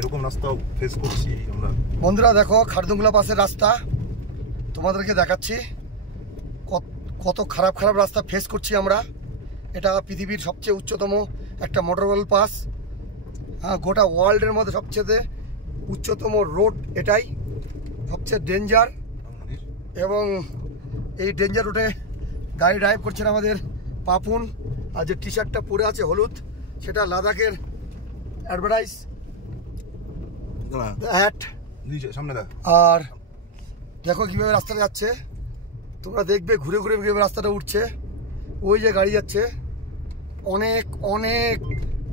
এরকম রাস্তাও ফেস করছি আমরা। বন্ধুরা দেখো, খারদুংলা পাশের রাস্তা তোমাদেরকে দেখাচ্ছি। কত খারাপ খারাপ রাস্তা ফেস করছি আমরা। এটা পৃথিবীর সবচেয়ে উচ্চতম একটা মোটরওয়েল পাস। হ্যাঁ, গোটা ওয়ার্ল্ডের মধ্যে সবচেয়ে উচ্চতম রোড এটাই, সবচেয়ে ডেঞ্জার। এবং এই ডেঞ্জার রোডে গাড়ি ড্রাইভ করছেন আমাদের পাপুন। আর যে টি শার্টটা পরে আছে হলুদ, সেটা লাদাখের অ্যাডভার্টাইজ অ্যাড। আর দেখো কিভাবে রাস্তাটা যাচ্ছে, তোমরা দেখবে ঘুরে ঘুরে কিভাবে রাস্তাটা উঠছে। ওই যে গাড়ি যাচ্ছে, অনেক অনেক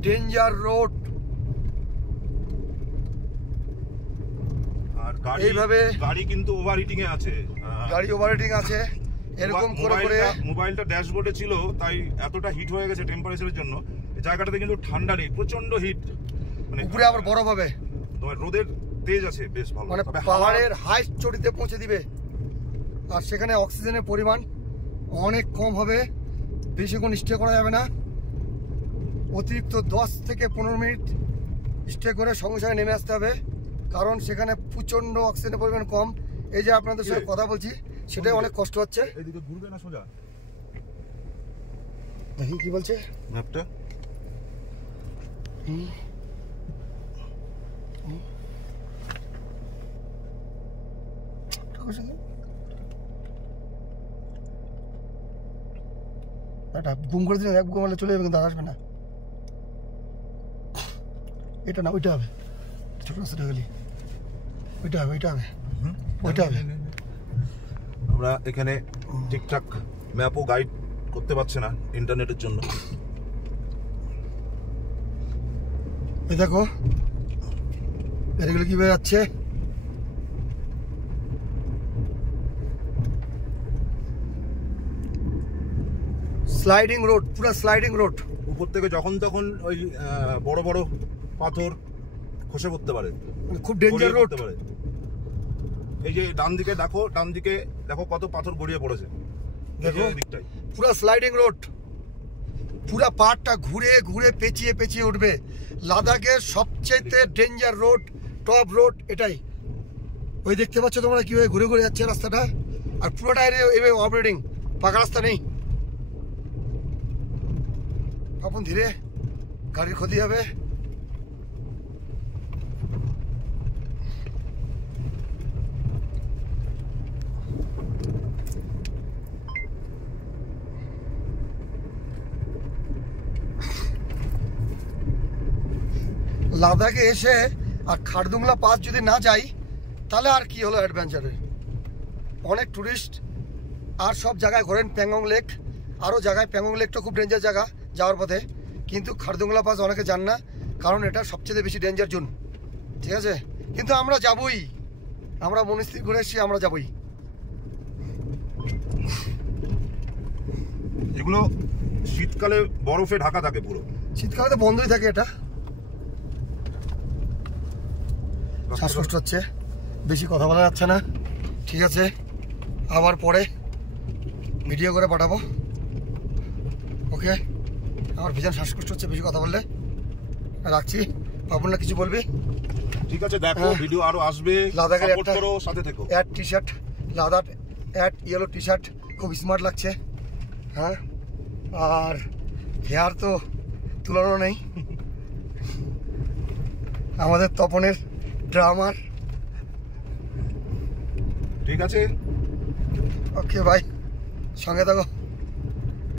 ডেঞ্জার রোড। আর এইভাবে গাড়ি কিন্তু ওভারহিটিং এ আছে, গাড়ি ওভারহিটিং আছে। এরকম করে করে মোবাইলটা ড্যাশবোর্ডে ছিল, তাই এতটা হিট হয়ে গেছে টেম্পারেচারের জন্য। জায়গাটাতে কিন্তু ঠান্ডা নেই, প্রচন্ড হিট, মানে উপরে আবার বরফ হবে। রোদের তেজ আছে বেশ ভালো, মানে পাহাড়ের হাইট চটিতে পৌঁছে দিবে। আর সেখানে অক্সিজেনের পরিমাণ অনেক কম হবে, বেশিক্ষণ স্টে করা যাবে না। অতিরিক্ত 10 থেকে 15 মিনিট স্টে করে সঙ্গে সঙ্গে নেমে আসতে হবে, কারণ সেখানে প্রচণ্ড অক্সিজেনের পরিমাণ কম। এই যে আপনাদের সঙ্গে কথা বলছি, সেটাই অনেক কষ্ট হচ্ছে। এইদিকে ঘুরবে না সোজা, দেখি কি বলছে ম্যাপটা। বুম করে দিলে এক বুম মারলে চলে যাবে, কিন্তু আসবে না। এটা না, ওইটা হবে, ছোট রাস্তাটা গেলি ওইটা হবে, ওইটা হবে, ওইটা হবে। আমরা এখানে ঠিকঠাক ম্যাপও গাইড করতে পারছে না ইন্টারনেটের জন্য। এই দেখো এগুলো কিভাবে যাচ্ছে। স্লাইডিং রোড, পুরো স্লাইডিং রোড। উপর থেকে যখন তখন ওই বড় বড় পাথর খসে পড়তে পারে, খুব ডেঞ্জার রোড। এই যে ডান দিকে দেখো, ডান দিকে দেখো কত পাথর গড়িয়ে পড়েছে। দেখো পুরো স্লাইডিং রোড, পুরো পাহাড়টা ঘুরে ঘুরে পেঁচিয়ে পেঁচিয়ে উঠবে। লাদাখের সবচেয়ে ডেঞ্জার রোড, টপ রোড এটাই। ওই দেখতে পাচ্ছ তোমরা কিভাবে ঘুরে ঘুরে যাচ্ছে রাস্তাটা। আর পুরোটা এভাবে অপারেটিং, পাকা রাস্তা নেই। আপন ধীরে, গাড়ির ক্ষতি হবে। লাদাখে এসে আর খারদুংলা পাস যদি না যাই, তাহলে আর কি হলো অ্যাডভেঞ্চারের। অনেক ট্যুরিস্ট আর সব জায়গায় ঘোরেন, প্যাংগং লেক আরও জায়গায়। প্যাংগং লেকটা খুব ডেঞ্জার জায়গা যাওয়ার পথে, কিন্তু খারদুংলা পাস অনেকে যান না, কারণ এটা সবচেয়ে বেশি ডেঞ্জার জোন। ঠিক আছে, কিন্তু আমরা যাবই, আমরা মনস্থির করে এসেছি, আমরা যাবই। এগুলো শীতকালে বরফে ঢাকা থাকে, পুরো শীতকালে তো বন্ধই থাকে। এটা শ্বাসকষ্ট হচ্ছে, বেশি কথা বলা যাচ্ছে না। ঠিক আছে, আবার পরে ভিডিও করে পাঠাবো। ওকে, আমার ভীষণ শ্বাসকষ্ট হচ্ছে বেশি কথা বললে। রাখছি, আপনারা কিছু বলবি? ঠিক আছে, দেখো ভিডিও আরো আসবে, লাদাখের একটা সাথে থেকো। Add T shirt, Ladakh add yellow T shirt, খুব স্মার্ট লাগছে। হ্যাঁ, আর হেয়ার তো তুলনা নেই। আমাদের তপনের ড্রামার। ঠিক আছে, ওকে ভাই, সঙ্গে থাকো।